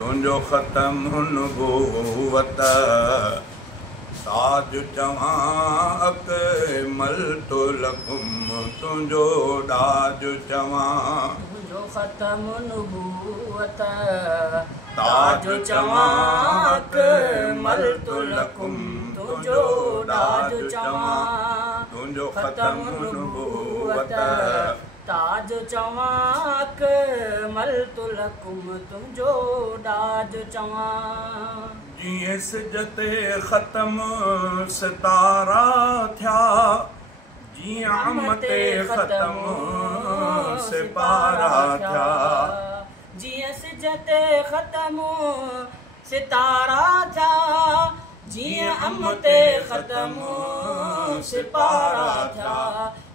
तुंहिंजो ख़त्म नबूवत ताज चवां अकमलतु लकुम तुंहिंजो ॾाज चवां तुंहिंजो ख़त्म नबूवत ताज चवां अकमलतु लकुम तुंहिंजो ॾाज चवां तुंहिंजो ख़त्म नबूवत ताज चवां अकमलतु लकुम तुंहिंजो ॾाज चवां जीअं सिज ते ख़त्म सितारा थिया जीअं अम ते ख़त्म सिपारा थिया जीअं सिज ते ख़त्म सितारा थिया जीअं अम ते ख़त्म सिपारा थिया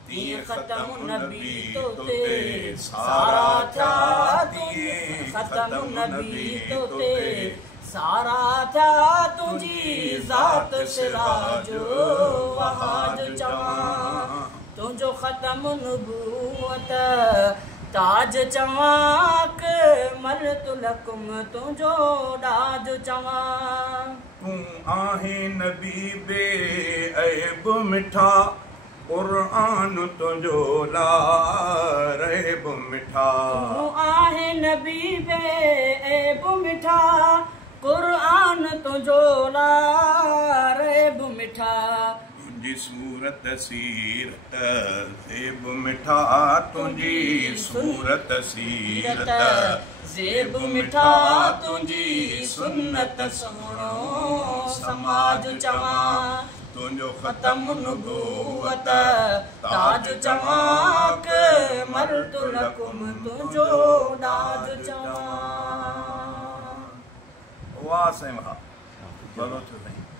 तीअं ख़त्म नबी तो ते सारा थिया तीअं ख़त्म नबी तो ते सारा थिया तुंहिंजी ज़ात सिराज वहाज चवां तुंहिंजो ख़त्म नबूवत ताज चवां अकमलतु लकुम तुंहिंजो ॾाज चवां तूं आहे नबी बे ऐब मिठा क़ुरान तुंहिंजो लारैब मिठा तूं आहे नबी बे ऐब मिठा क़ुरान तुंहिंजो लारैब मिठा तुंहिंजी सूरत सीरत ज़ेब मिठा तुंहिंजी सूरत सीरत ज़ेब मिठा तुंहिंजी सुन्नत सुहिणो समाज चवां तुंहिंजो ख़त्म नबूवत ताज चवां अकमलतु लकुम तुंहिंजो ॾाज चवां वाह साईं वाह भलो थियो साईं।